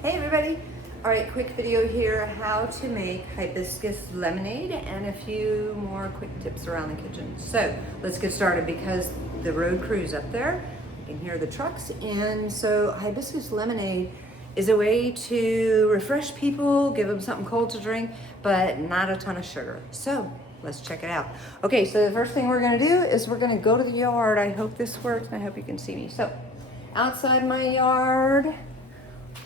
Hey everybody! Alright, quick video here, how to make hibiscus lemonade and a few more quick tips around the kitchen. So let's get started because the road crew's up there. You can hear the trucks. And so hibiscus lemonade is a way to refresh people, give them something cold to drink, but not a ton of sugar. So let's check it out. Okay, so the first thing we're gonna do is we're gonna go to the yard. I hope this works and I hope you can see me. So outside my yard,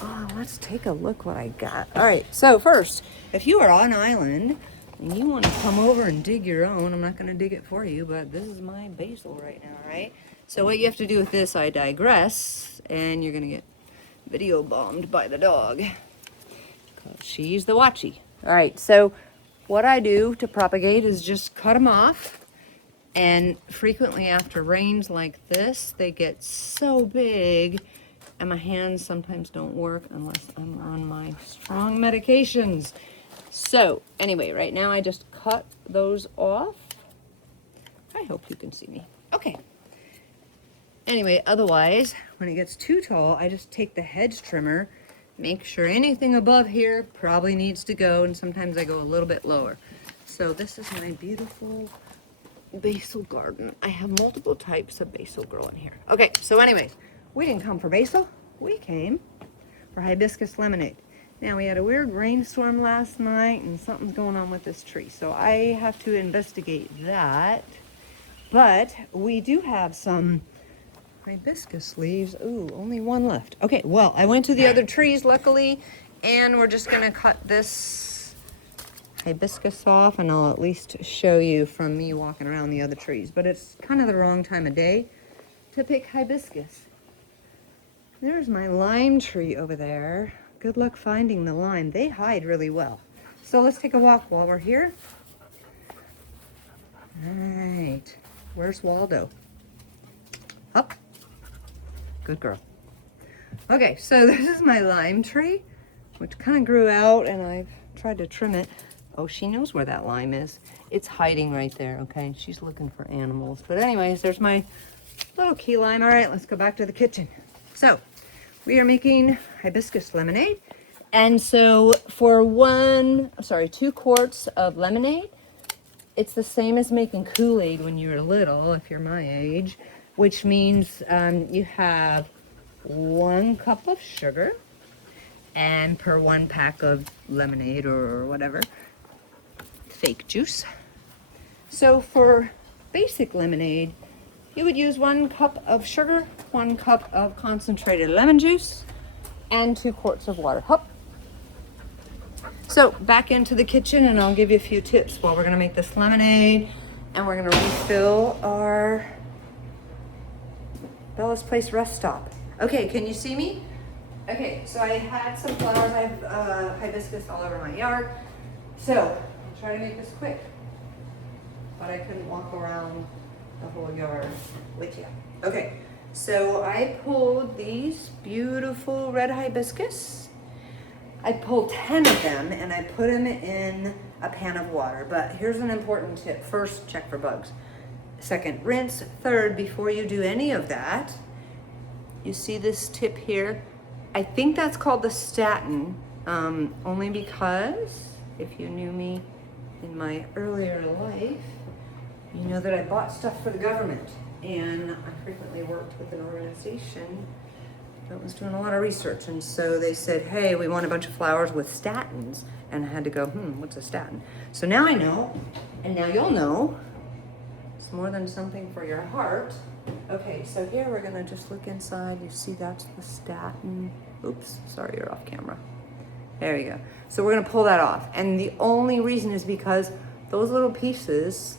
oh, let's take a look what I got. All right, so first, if you are on island and you want to come over and dig your own, I'm not going to dig it for you, but this is my basil right now, right? So what you have to do with this, I digress, and you're going to get video bombed by the dog because she's the watchy. All right, so what I do to propagate is just cut them off, and frequently after rains like this, they get so big and my hands sometimes don't work unless I'm on my strong medications. So anyway, right now I just cut those off. I hope you can see me. Okay. Anyway, otherwise, when it gets too tall, I just take the hedge trimmer, make sure anything above here probably needs to go, and sometimes I go a little bit lower. So this is my beautiful basil garden. I have multiple types of basil growing here. Okay, so anyways, we didn't come for basil, we came for hibiscus lemonade. Now we had a weird rainstorm last night and something's going on with this tree, so I have to investigate that. But we do have some hibiscus leaves. Ooh, only one left. Okay, well, I went to the other trees luckily, and we're just gonna cut this hibiscus off, and I'll at least show you from me walking around the other trees. But it's kind of the wrong time of day to pick hibiscus. There's my lime tree over there. Good luck finding the lime. They hide really well. So let's take a walk while we're here. All right, where's Waldo? Up. Good girl. Okay, so this is my lime tree, which kind of grew out and I've tried to trim it. Oh, she knows where that lime is. It's hiding right there, okay? She's looking for animals. But anyways, there's my little key lime. All right, let's go back to the kitchen. So we are making hibiscus lemonade. And so for 2 quarts of lemonade, it's the same as making Kool-Aid when you were little, if you're my age, which means you have 1 cup of sugar, and per 1 pack of lemonade or whatever, fake juice. So for basic lemonade, you would use 1 cup of sugar, 1 cup of concentrated lemon juice, and 2 quarts of water. Hop. So back into the kitchen, and I'll give you a few tips while we're gonna make this lemonade, and we're gonna refill our Bella's Place rest stop. Okay, can you see me? Okay, so I had some flowers. I have hibiscus all over my yard. So I'll try to make this quick, but I couldn't walk around the whole yard with you. Okay, so I pulled these beautiful red hibiscus. I pulled 10 of them and I put them in a pan of water. But here's an important tip. First, check for bugs. Second, rinse. Third, before you do any of that, you see this tip here? I think that's called the statin, only because if you knew me in my earlier life, you know that I bought stuff for the government, and I frequently worked with an organization that was doing a lot of research, and so they said, hey, we want a bunch of flowers with statins, and I had to go, what's a statin? So now I know, and now you'll know, it's more than something for your heart. Okay, so here we're gonna just look inside. You see that's the statin. Oops, sorry, you're off camera. There you go. So we're gonna pull that off, and the only reason is because those little pieces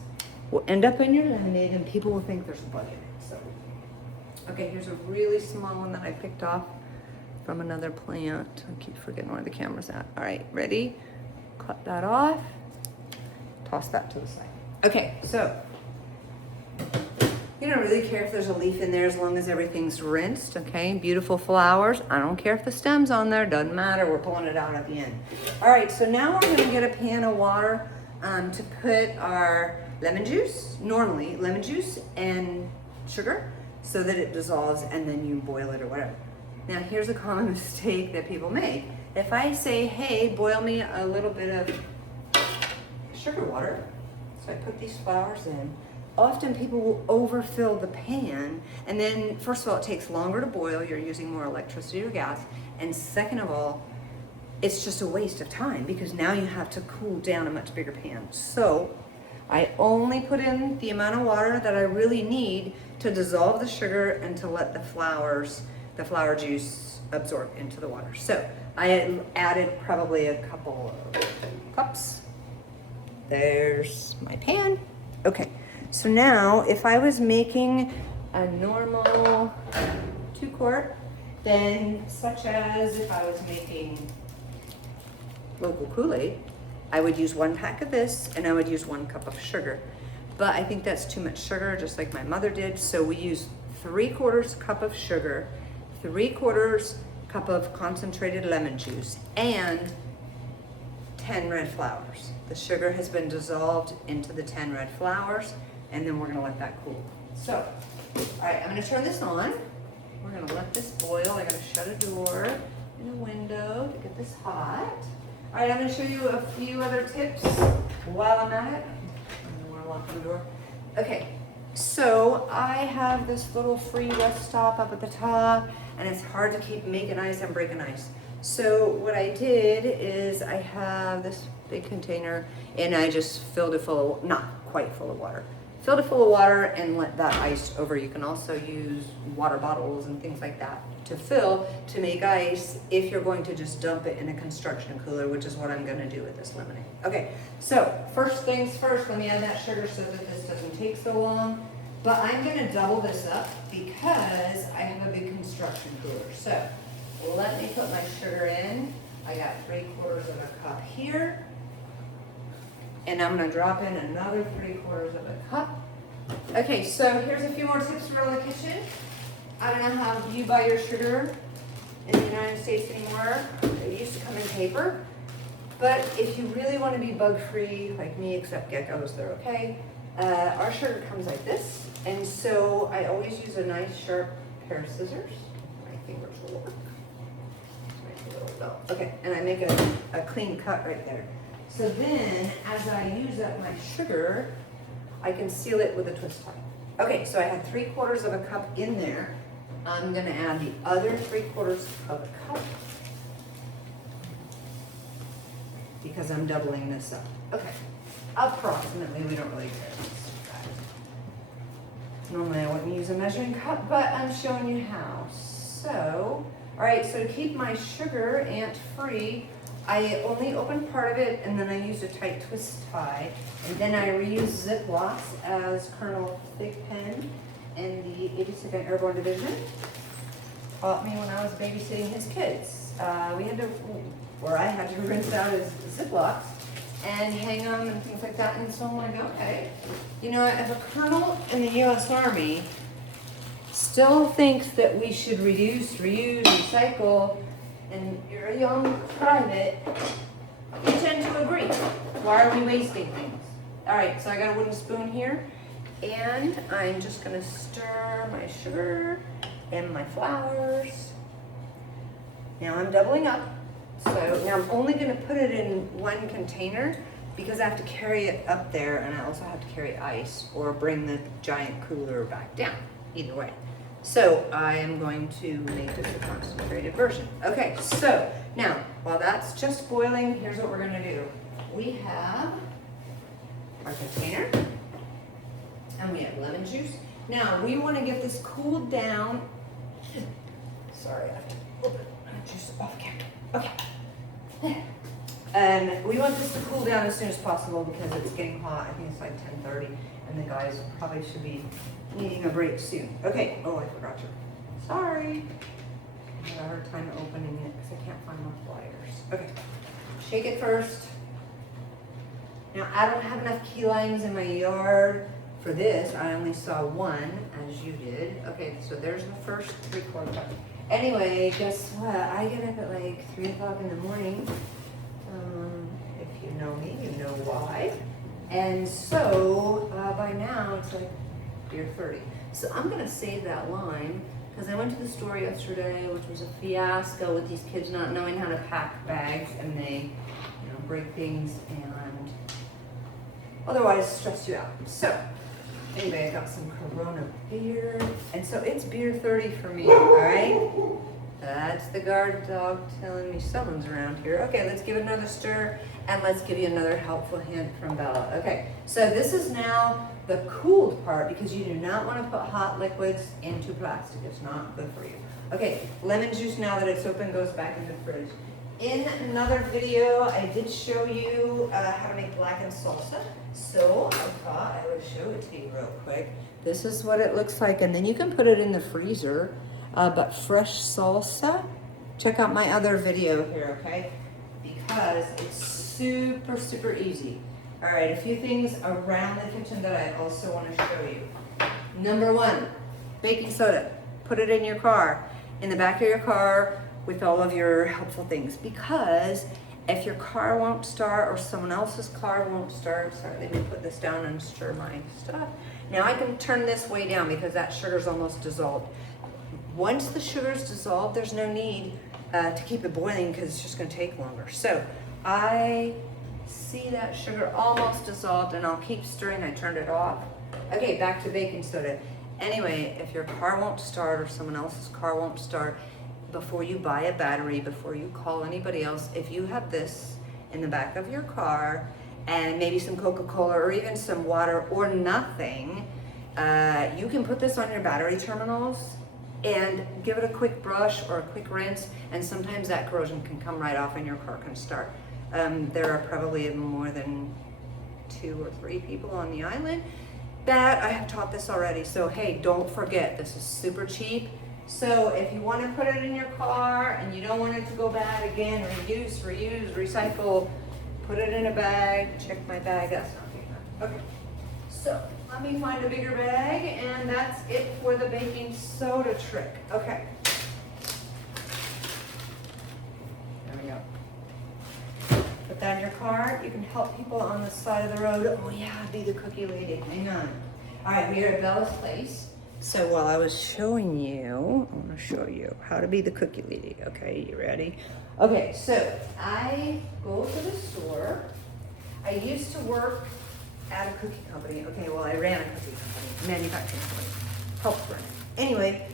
will end up in your lemonade and people will think there's a bug in it. So, okay, here's a really small one that I picked off from another plant. I keep forgetting where the camera's at. All right, ready? Cut that off, toss that to the side. Okay, so you don't really care if there's a leaf in there as long as everything's rinsed, okay? Beautiful flowers. I don't care if the stem's on there, doesn't matter. We're pulling it out at the end. All right, so now we're gonna get a pan of water to put our lemon juice, normally lemon juice and sugar, so that it dissolves and then you boil it or whatever. Now here's a common mistake that people make. If I say, hey, boil me a little bit of sugar water, so I put these flowers in, often people will overfill the pan, and then first of all, it takes longer to boil, you're using more electricity or gas, and second of all, it's just a waste of time because now you have to cool down a much bigger pan. So I only put in the amount of water that I really need to dissolve the sugar and to let the flower juice absorb into the water. So I added probably a couple of cups. There's my pan. Okay, so now if I was making a normal 2-quart, then such as if I was making local Kool-Aid, I would use 1 pack of this and I would use 1 cup of sugar. But I think that's too much sugar, just like my mother did. So we use 3/4 cup of sugar, 3/4 cup of concentrated lemon juice, and 10 red flowers. The sugar has been dissolved into the 10 red flowers, and then we're gonna let that cool. So, all right, I'm gonna turn this on. We're gonna let this boil. I gotta shut a door and a window to get this hot. All right, I'm gonna show you a few other tips while I'm at it. I don't wanna lock the door. Okay, so I have this little free rest stop up at the top, and it's hard to keep making ice and breaking ice. So what I did is I have this big container, and I just filled it full of, not quite full of water, filled it full of water and let that ice over. You can also use water bottles and things like that to fill to make ice if you're going to just dump it in a construction cooler, which is what I'm gonna do with this lemonade. Okay, so first things first, let me add that sugar so that this doesn't take so long. But I'm gonna double this up because I have a big construction cooler. So let me put my sugar in. I got 3/4 of a cup here. And I'm gonna drop in another 3/4 of a cup. Okay, so here's a few more tips for the kitchen. I don't know how you buy your sugar in the United States anymore. It used to come in paper. But if you really want to be bug-free, like me, except geckos, they're okay. Our sugar comes like this. And so I always use a nice sharp pair of scissors. My fingers will work. Make a little belt. Okay, and I make a clean cut right there. So then, as I use up my sugar, I can seal it with a twist tie. Okay, so I had 3/4 of a cup in there. I'm gonna add the other 3/4 of a cup because I'm doubling this up. Okay, approximately, we don't really care. Normally I wouldn't use a measuring cup, but I'm showing you how. So, all right, so to keep my sugar ant-free, I only opened part of it and then I used a tight twist tie. And then I reused Ziplocs as Colonel Thigpen in the 82nd Airborne Division taught me when I was babysitting his kids. I had to rinse out his Ziplocs and hang them and things like that. And so I'm like, okay, you know, if a colonel in the U.S. Army still thinks that we should reduce, reuse, recycle, and you're a young private, you tend to agree. Why are we wasting things? All right, so I got a wooden spoon here, and I'm just gonna stir my sugar and my flowers. Now I'm doubling up. So now I'm only gonna put it in one container because I have to carry it up there, and I also have to carry ice or bring the giant cooler back down, either way. So I am going to make this a concentrated version. Okay, so now while that's just boiling, here's what we're gonna do. We have our container and we have lemon juice. Now we wanna get this cooled down. Sorry, I have to open my juice off camera. Okay. We want this to cool down as soon as possible because it's getting hot. I think it's like 10:30 and the guys probably should be needing a break soon. Okay, oh, I forgot you. Sorry. I had a hard time opening it because I can't find my pliers. Okay, shake it first. Now, I don't have enough key limes in my yard for this. I only saw one, as you did. Okay, so there's the first 3/4 cup. Anyway, guess what? I get up at like 3 o'clock in the morning. If you know me, you know why. And so by now it's like beer 30. So I'm gonna save that lime because I went to the store yesterday, which was a fiasco with these kids not knowing how to pack bags, and they, break things and otherwise stress you out. So anyway, I got some Corona beer, and so it's beer 30 for me, all right? That's the guard dog telling me someone's around here. Okay, let's give it another stir, and let's give you another helpful hint from Bella. Okay, so this is now the cooled part, because you do not want to put hot liquids into plastic. It's not good for you. Okay, lemon juice, now that it's open, goes back into the fridge. In another video, I did show you how to make blackened salsa. So I thought I would show it to you real quick. This is what it looks like, and then you can put it in the freezer. But fresh salsa, check out my other video here, okay? Because it's super, super easy. All right, a few things around the kitchen that I also want to show you. Number one, baking soda. Put it in your car, in the back of your car, with all of your helpful things, because if your car won't start or someone else's car won't start, sorry, let me put this down and stir my stuff. Now I can turn this way down because that sugar's almost dissolved. Once the sugar's dissolved, there's no need to keep it boiling, because it's just going to take longer. So I see that sugar almost dissolved, and I'll keep stirring. I turned it off. Okay, back to baking soda. Anyway, if your car won't start or someone else's car won't start, before you buy a battery, before you call anybody else, if you have this in the back of your car and maybe some Coca-Cola or even some water or nothing, you can put this on your battery terminals and give it a quick brush or a quick rinse, and sometimes that corrosion can come right off and your car can start. There are probably more than 2 or 3 people on the island that I have taught this already. So hey, don't forget, this is super cheap. So if you want to put it in your car and you don't want it to go bad again, reuse, recycle, put it in a bag. Check my bag, that's not big enough. Okay, so let me find a bigger bag, and that's it for the baking soda trick. Okay. There we go. Put that in your car. You can help people on the side of the road. Oh yeah, be the cookie lady. Hang on. All right, we are at Bella's place. So while I was showing you, I want to show you how to be the cookie lady. Okay, you ready? Okay, so I go to the store. I used to work at a cookie company. Okay, well, I ran a cookie company, manufacturing company, helped run it. Anyway,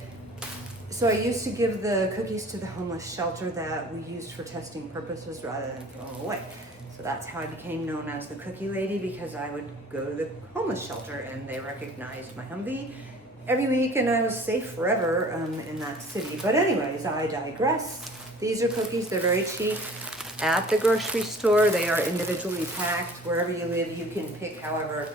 so I used to give the cookies to the homeless shelter that we used for testing purposes rather than throw them away. So that's how I became known as the cookie lady, because I would go to the homeless shelter and they recognized my Humvee every week, and I was safe forever in that city. But anyways, I digress. These are cookies. They're very cheap. At the grocery store, they are individually packed. Wherever you live, you can pick however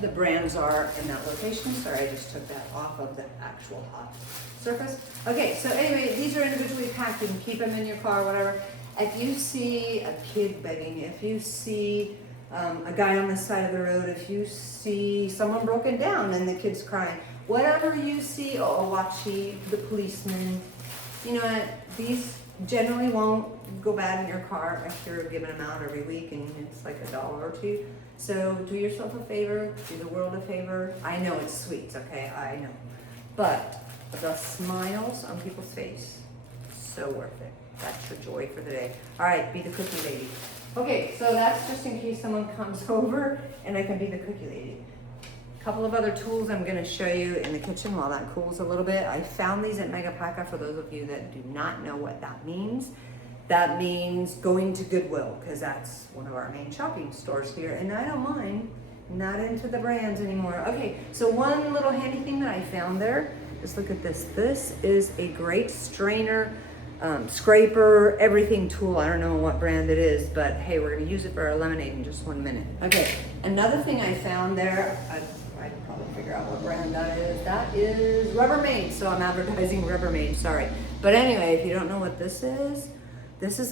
the brands are in that location. Sorry, I just took that off of the actual hot surface. Okay, so anyway, these are individually packed. You can keep them in your car, whatever. If you see a kid begging, if you see a guy on the side of the road, if you see someone broken down and the kid's crying, whatever you see, Owachi, the policeman, you know what, these generally won't go bad in your car if you're giving them out every week and it's like $1 or $2. So do yourself a favor, do the world a favor. I know it's sweets, okay, I know. But the smiles on people's face, so worth it. That's your joy for the day. All right, be the cookie lady. Okay, so that's just in case someone comes over and I can be the cookie lady. A couple of other tools I'm going to show you in the kitchen while that cools a little bit. I found these at Megapaka. For those of you that do not know what that means going to Goodwill, because that's one of our main shopping stores here, and I don't mind, not into the brands anymore. Okay, so one little handy thing that I found there, just look at this. This is a great strainer, scraper, everything tool. I don't know what brand it is, but hey, we're gonna use it for our lemonade in just 1 minute. Okay, another thing I found there, I can probably figure out what brand that is. That is Rubbermaid, so I'm advertising Rubbermaid, sorry. But anyway, if you don't know what this is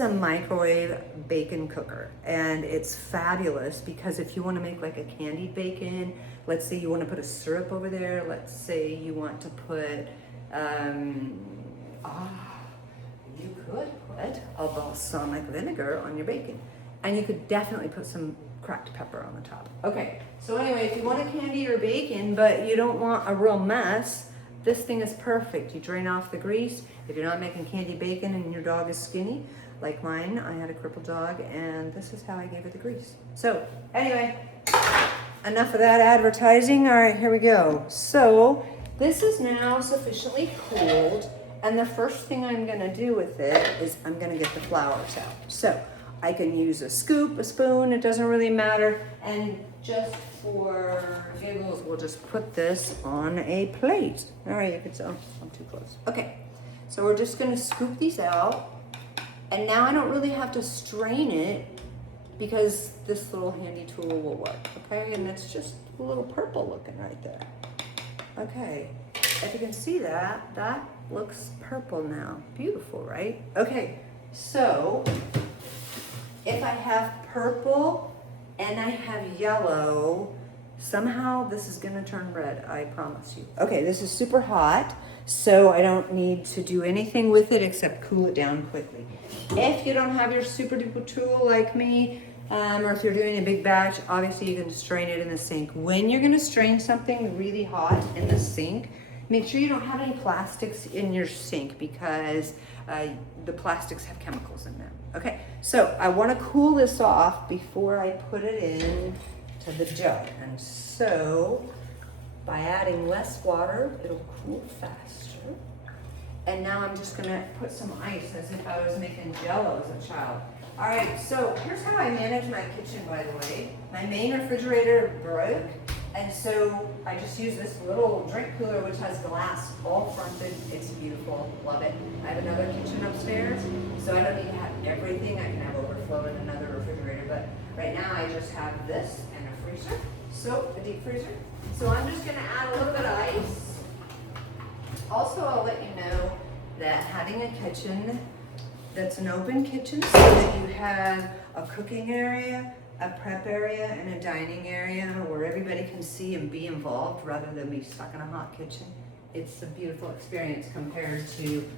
a microwave bacon cooker, and it's fabulous because if you want to make like a candied bacon, let's say you want to put a syrup over there, let's say you want to put, you could put a balsamic vinegar on your bacon, and you could definitely put some cracked pepper on the top. Okay, so anyway, if you want to candy your bacon, but you don't want a real mess, this thing is perfect. You drain off the grease. If you're not making candy bacon and your dog is skinny, like mine, I had a crippled dog, and this is how I gave her the grease. So anyway, enough of that advertising. All right, here we go. So this is now sufficiently cooled, and the first thing I'm gonna do with it is I'm gonna get the flours out. So I can use a scoop, a spoon, it doesn't really matter. And just for giggles, we'll just put this on a plate. All right, you can tell I'm too close. Okay, so we're just gonna scoop these out. And now I don't really have to strain it because this little handy tool will work, okay? And it's just a little purple looking right there. Okay, if you can see that, that looks purple now. Beautiful, right? Okay, so if I have purple and I have yellow, somehow this is gonna turn red, I promise you. Okay, this is super hot, so I don't need to do anything with it except cool it down quickly. If you don't have your super duper tool like me, or if you're doing a big batch, obviously you can strain it in the sink. When you're gonna strain something really hot in the sink, make sure you don't have any plastics in your sink because the plastics have chemicals in them. Okay, so I wanna cool this off before I put it in to the jug. And so by adding less water, it'll cool faster. And now I'm just gonna put some ice as if I was making Jell-O as a child. All right, so here's how I manage my kitchen, by the way. My main refrigerator broke, and so I just use this little drink cooler, which has glass all fronted. It's beautiful, love it. I have another kitchen upstairs, so I don't need to have everything. I can have overflow in another refrigerator, but right now I just have this and a freezer, so a deep freezer. So I'm just gonna add a little bit of ice. Also, I'll let you know that having a kitchen that's an open kitchen so that you have a cooking area, a prep area, and a dining area where everybody can see and be involved rather than be stuck in a hot kitchen. It's a beautiful experience compared to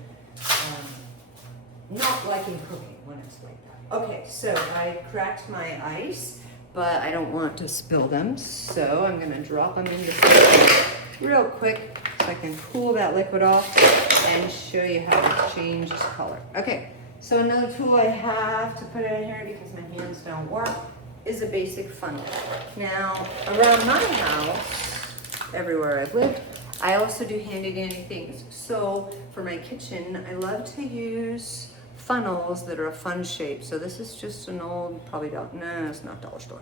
not liking cooking when it's like that. Okay, so I cracked my ice, but I don't want to spill them, so I'm gonna drop them into the real quick so I can cool that liquid off and show you how it changed color. Okay, so another tool I have to put in here because my hands don't work is a basic funnel. Now, around my house, everywhere I've lived, I also do handy dandy things. So for my kitchen, I love to use funnels that are a fun shape. So this is just an old, probably no, it's not dollar store.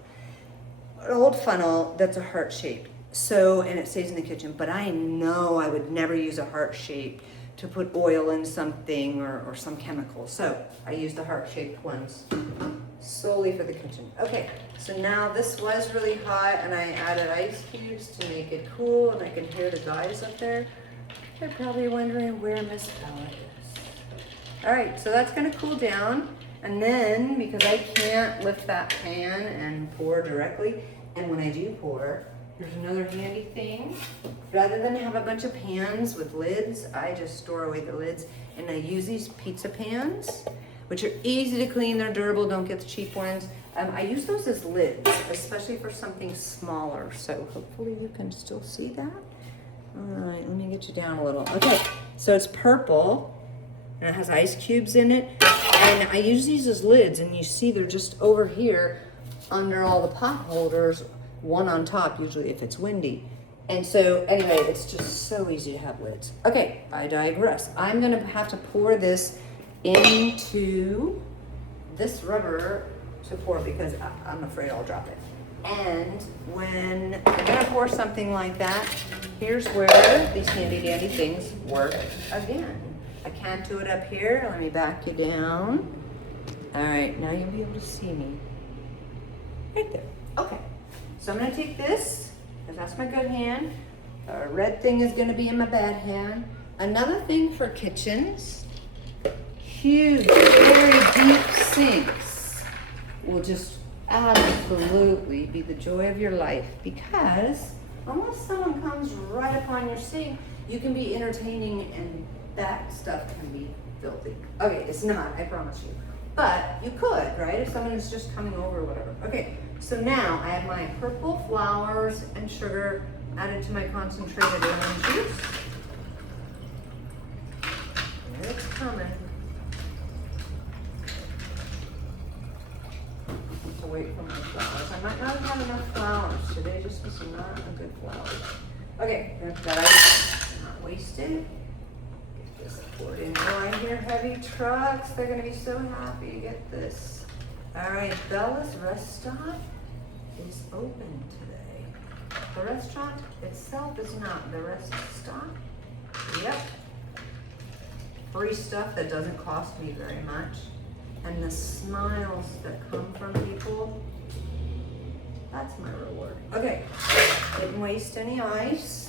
An old funnel that's a heart shape. So, and it stays in the kitchen, but I know I would never use a heart shape to put oil in something or some chemical. So I use the heart-shaped ones solely for the kitchen. Okay, so now this was really hot and I added ice cubes to make it cool, and I can hear the guys up there. They're probably wondering where Miss Bella is. All right, so that's gonna cool down. And then, because I can't lift that pan and pour directly, and when I do pour, here's another handy thing. Rather than have a bunch of pans with lids, I just store away the lids, and I use these pizza pans, which are easy to clean, they're durable, don't get the cheap ones. I use those as lids, especially for something smaller, so hopefully you can still see that. All right, let me get you down a little. Okay, so it's purple, and it has ice cubes in it, and I use these as lids, and you see they're just over here under all the pot holders, one on top, usually if it's windy. And so anyway, it's just so easy to have lids. Okay, I digress. I'm gonna have to pour this into this rubber to pour because I'm afraid I'll drop it. And when I'm gonna pour something like that, here's where these handy dandy things work again. I can't do it up here. Let me back you down. All right, now you'll be able to see me. Right there. Okay. So I'm gonna take this, because that's my good hand. The red thing is gonna be in my bad hand. Another thing for kitchens, huge, very deep sinks will just absolutely be the joy of your life, because unless someone comes right upon your sink, you can be entertaining and that stuff can be filthy. Okay, it's not, I promise you. But you could, right? If someone is just coming over or whatever. Okay, So now I have my purple flowers and sugar added to my concentrated lemon juice. It's coming. To wait for my flowers. I might not have enough flowers today, just was not a good flower. Okay, that I not wasted. Get this poured in right here. Heavy trucks, they're gonna be so happy to get this. All right, Bella's rest stop is open today. The restaurant itself is not. The rest stop, yep. Free stuff that doesn't cost me very much. And the smiles that come from people, that's my reward. Okay, didn't waste any ice.